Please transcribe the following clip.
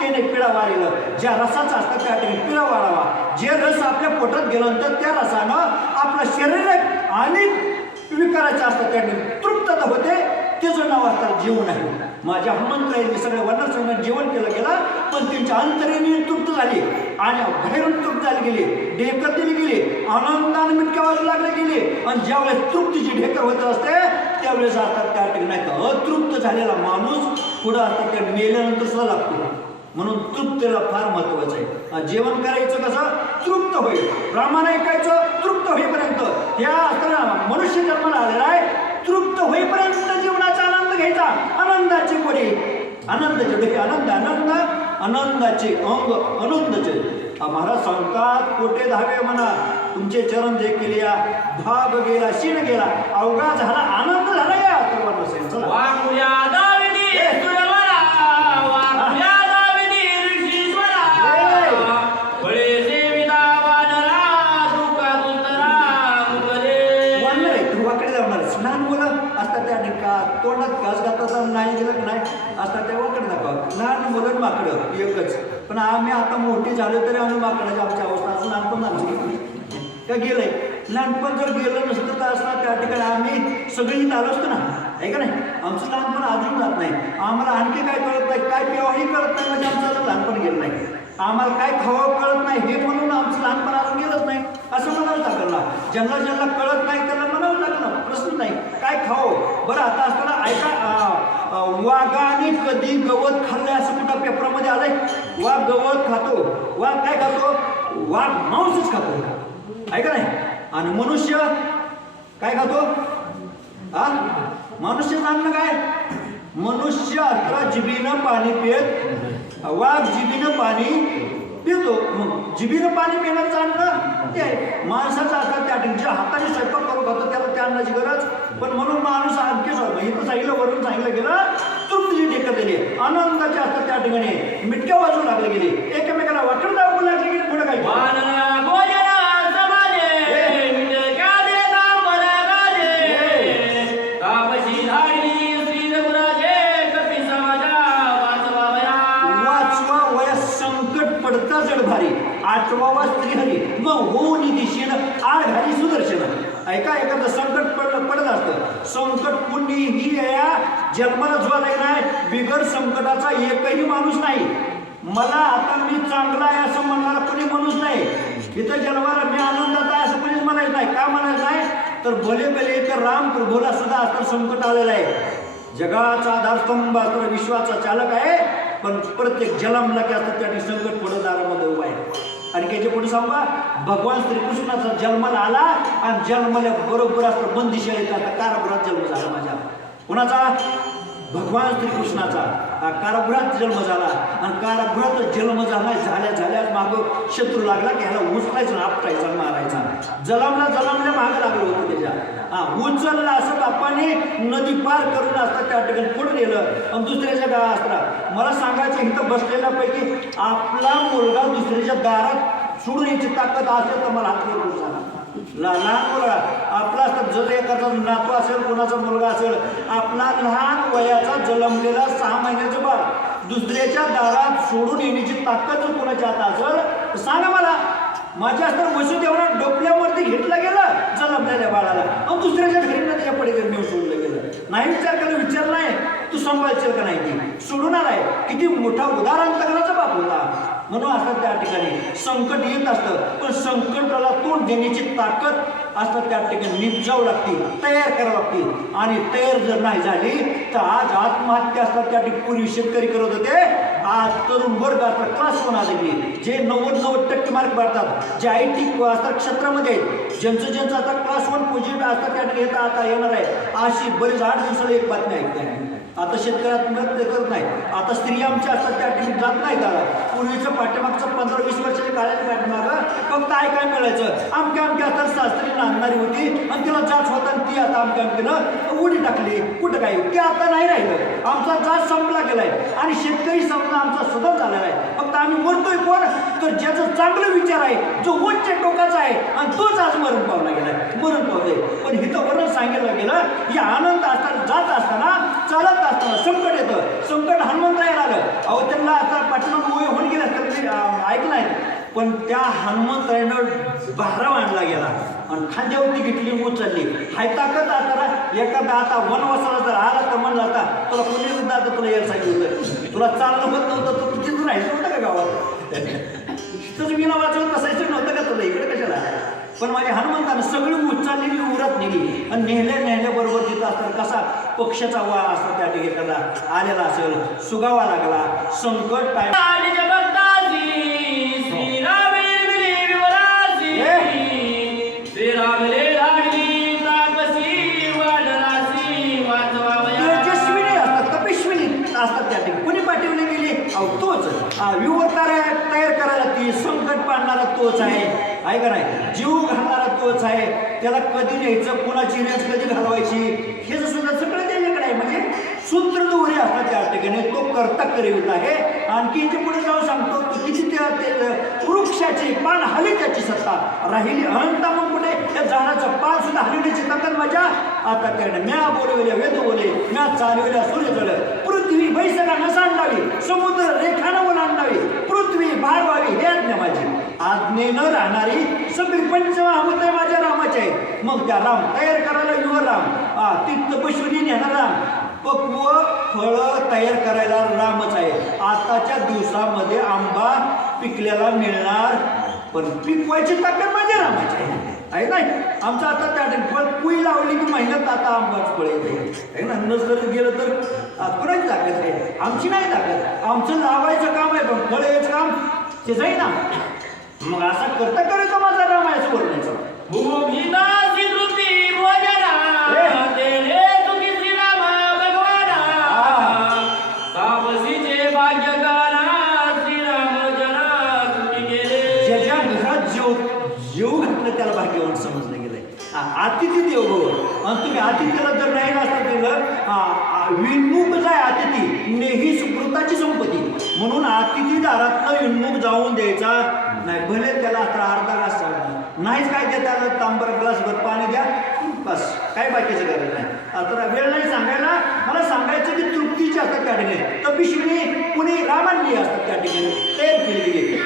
त्याने पिढा वाढेल. ज्या रसाचा असतात त्या ठिकाणी पिढा वाढावा. जे रस आपल्या पोटात गेल्यानंतर त्या रसानं आपलं शरीर आणि विकारायचं असतं त्या ठिकाणी तृप्तता होते. त्याचं नाव असतं जीवन आहे. माझ्या हनुमंतरायांनी सगळ्या वर्णासंग जेवण केलं गेलं, पण त्यांच्या अंतरेने तृप्त झाली आणि बाहेरून तृप्त झाली गेली, ढेकर दिली गेली, आनंदाने मिटक्या वाजू लागले गेले. आणि ज्यावेळेस तृप्तीची ढेकर होत असते त्यावेळेस असतात त्या ठिकाणी नाही अतृप्त झालेला माणूस पुढं असतात त्या मेल्यानंतर सुद्धा लागतो. म्हणून तृप्तीला फार महत्वाचं आहे. जेवण करायचं कसं तृप्त होईल, ब्राह्मण ऐकायचं तृप्त होईपर्यंत. या मनुष्य जन्माला आलेला आहे तृप्त होईपर्यंत जीवनाचा आनंद घ्यायचा. आनंदाची कोडी आनंदाचे डोके आनंद आनंद आनंदाचे अंग आनंदाचे. महाराज सांगतात कोटे धावे म्हणा तुमचे चरण जे केले भाग गेला शिण गेला अवघा झाला आनंद झाला. या लहान मुलं असतात त्या ठिकाणी तोंडात घास घालतात नाही गेलं नाही असतात त्या वाकडे दाखवा. लहान मुलं माकडं एकच. पण आम्ही आता मोठी झालो तरी आम्ही माकडाची आमची अवस्था असं लहानपण आमची का गेलंय. लहानपण जर गेलं नसतं तर असं त्या ठिकाणी आम्ही सगळी आलो असतो ना आहे का नाही. आमचं लहानपण अजून जात नाही. आम्हाला आणखी काय कळत नाही, काय प्यावंही कळत नाही. म्हणजे आमचं लहानपण गेलं नाही. आम्हाला काय खावं कळत नाही हे म्हणून आमचं लहानपण अजून गेलंच नाही असं म्हणावं लागलं ना. ज्यांना ज्यांना कळत नाही त्याला म्हणावं लागलं ना, प्रश्न नाही काय खावं. बरं आता असताना ऐका वाघाने कधी गवत खाल्लंय असं कुठं पेपरामध्ये आलंय. वाघ गवत खातो, वाघ काय खातो, वाघ मांसच खातो ऐका नाही. आणि मनुष्य काय खातो, हा मनुष्य अन्न काय, मनुष्य अठरा जिबीनं पाणी पित, वाघ जिबीनं पाणी पितो. मग जिबीनं पाणी पिण्याचं अन्न ते आहे. माणसाचं असतात त्या ठिकाणी ज्या हाताने स्वयंपाक करून खातो त्याला त्या अन्नाची गरज. पण म्हणून माणूस आणखी इथं सांगितलं वरून सांगितलं गेलं तृप्तीची ढेकर दिली आनंदाचे असतात त्या ठिकाणी मिटक्या वाजू लागले गेले एकमेकाला वाटून दाखवू लागले गेले. पुढे काय आठवावा स्त्रीहरी मग होऊन दिशेन आड घाली सुदर्शन. ऐका एखादं संकट पडत असतं. संकट कुणीही या जन्माला जो आलाय नाही बिगर संकटाचा एकही माणूस नाही. मला आता मी चांगला आहे असं म्हणणारा कोणी माणूस नाही. इथं जन्माला मी आनंदात आहे असं कोणीच म्हणायचं नाही. का म्हणायचं नाही तर भले भले तर राम प्रभूला सुद्धा आता संकट आलेलं आहे. जगाचा आधारस्तंभ असतो, विश्वाचा चालक आहे. पण प्रत्येक जन्मला की असतात त्या संकट पुढे दारामध्ये उभा आहे. आणि त्याच्या पुढे सांगा भगवान श्रीकृष्णाचा जन्माला आला आणि जन्माला बरोबर असतं बंदिशाळीचा आता कारागृहात जन्म झाला माझ्या. कुणाचा, भगवान श्रीकृष्णाचा कारागृहात जन्म झाला. आणि कारागृहात जन्म झाल्याच मागं शत्रू लागला की ह्याला उचलायचं आपटायचा मारायचा. जलमल्या मागं लागलं होतं त्याच्या. उचलला असं बापाने नदी पार करून असतात त्या ठिकाणी पुढे गेलं आणि दुसऱ्याच्या गावा असतात. मला सांगायचं इथं बसलेल्यापैकी आपला मुलगा दुसऱ्याच्या दारात सोडून यायची ताकद असेल तर मला हात करून सांगा. लहान मुलगा आपला असतात जर एखादा नातू असेल कोणाचा मुलगा असेल आपला लहान वयाचा जन्मलेला 6 महिन्याचं बाळ दुसऱ्याच्या दारात सोडून येण्याची ताकद जर कोणाच्या हातात असेल तर सांगा मला. माझ्या असताना वसुदेवला डोकल्यावरती घेतलं गेलं जन्मलेल्या बाळाला आणि दुसऱ्याच्या घरी ना त्याच्या पडे मी सोडलं गेलं. नाही विचार केला, विचार नाही तू सांभाळशील का नाही ती सोडून आलाय. किती मोठा उदाहरण बाप होता. म्हणून असतात त्या ठिकाणी संकट येत असतं पण संकटाला तोंड देण्याची ताकद असतात त्या ठिकाणी निपजावं लागते, तयार करावं लागते. आणि तयार जर नाही झाली तर आज आत्महत्या असतात त्या ठिकाणी. पूर्वी शेतकरी करत होते, आज तरुण वर्ग असतात क्लास 1 आले जे 90% मार्क पाडतात, जे IT असतात क्षेत्रामध्ये ज्यांचं आता क्लास 1 पोजिटिव्ह असतात त्या ठिकाणी आता येणार आहे. अशी बरीच 8 दिवसाला एक बातमी ऐकते. आता शेतकऱ्यात ते करत नाही. आता स्त्रिया आमच्या असतात त्या ठिकाणी जात नाही का. पूर्वीचं पाठीमागचं 15-20 वर्षाच्या काळाच्या पाठीमागं फक्त काय मिळायचं अमक्या असतात सासरी नांदणारी होती आणि तिला जाच होता आणि ती आता अमक्यानं उडी टाकली कुठं काय ते आता नाही राहिलं. आमचा जाच संपला गेलाय आणि शेतकरी संपला आमचा सदन झालेला आहे. फक्त आम्ही मरतोय कोण तर ज्याचं चांगलं विचार आहे जो उच्च टोकाचा आहे आणि तोच आज मरण पावला गेलाय मरण पावतोय. पण हिथं वरून सांगितलं गेलं की आनंद असताना जात असताना चालत असताना संकट येतं. संकट हनुमंतरायाला आलं. अहो त्यांना आता पाठीमाग पण त्या हनुमंतरायनं भारा मांडला गेला आणि खांद्यावरती घेतली उचलली. हाय ताकद आता एखादा आता वनवासाला जर आला तर म्हणला आता तुला कोणी सुद्धा आता तुला यायला सांगितलं, तुला चालणं होत नव्हतं तर तू तिथून राहायचं नव्हतं का गावात? तिथंच विना वाचवत बसायचं नव्हतं का तुला, इकडे कशाला? पण माझ्या हनुमंतानं सगळी उचललेली उरत नेली आणि नेहल्याबरोबर तिथं असताना कसा पक्षाचा वा असता त्या ठिकाणी आलेला असेल, सुगावा लागला संकट काय असतात त्या ठिकाणी कोणी पाठवली गेली? अहो तोच व्यूवर तयार करायला ती संकट पाडणारा तोच आहे का नाही? जीव घालणारा तोच आहे. त्याला कधी न्यायचं, कुणाची रेंज कधी घालवायची हे सुद्धा सगळं त्याच्याकडे आहे. म्हणजे सूत्र दोरे असतात त्या ठिकाणी, तो करता करीत आहे. आणखी याच्या पुढे जाऊन सांगतो की किती त्या वृक्षाची पान हली त्याची सत्ता राहिली अनंत. मग कुठे त्या झाडाचं पान सुद्धा हलवण्याची ताकद माझ्या आता त्याकडे. म्या बोलवल्या वेद बोले, म्या चालवल्या सूर्य जळ, पृथ्वी बैसला न सांडावी, समुद्र रेखानं ओलांडावी, पृथ्वी भार व्हावी हे आज्ञा माझी. आज्ञेनं राहणारी सगळी पंचमहाभूत आहे माझ्या रामाचे आहे. मग त्या राम तयार करायला युवर राम, तीर्थ पशुनी नेणार राम, पक्व फळं तयार करायला रामच आहे. आताच्या दिवसामध्ये आंबा पिकलेला मिळणार, पण पिकवायची ताकद माझ्या रामाची आहे नाही. आमचं आता त्या फळ कुई लावली की महिन्यात आता आंबाच फळ येते ना. नसर गेलं तर कोणाची ताकद आहे? आमची नाही ताकद. आमचं लावायचं काम आहे, पण फळ यायचं काम ते जाई ना. मग असा करता करायचा माझा राम आहे असं बोलायचं. ज्याच्या घरात जेव घातलं त्याला भाग्यवान समजलं गेलंय. अतिथी देव भव. आणि तुम्ही अतिथीला जर नाही असता दिलं, विणमुख जाय अतिथी नेही सुकृताची संपत्ती. म्हणून अतिथी दारातनं विणमुख जाऊन द्यायचा नाही. भले त्याला आता अर्धा ग्लास नाहीच काय द्या, त्याला तांबर ग्लासभर पाणी द्या, बस. काय बाकीचं गरज नाही. आता वेळ नाही सांगायला, मला सांगायचं की तृप्तीची असतात त्या ठिकाणी. तपिश्विनी कुणी रामांनी असतात त्या ठिकाणी तयार केलेली.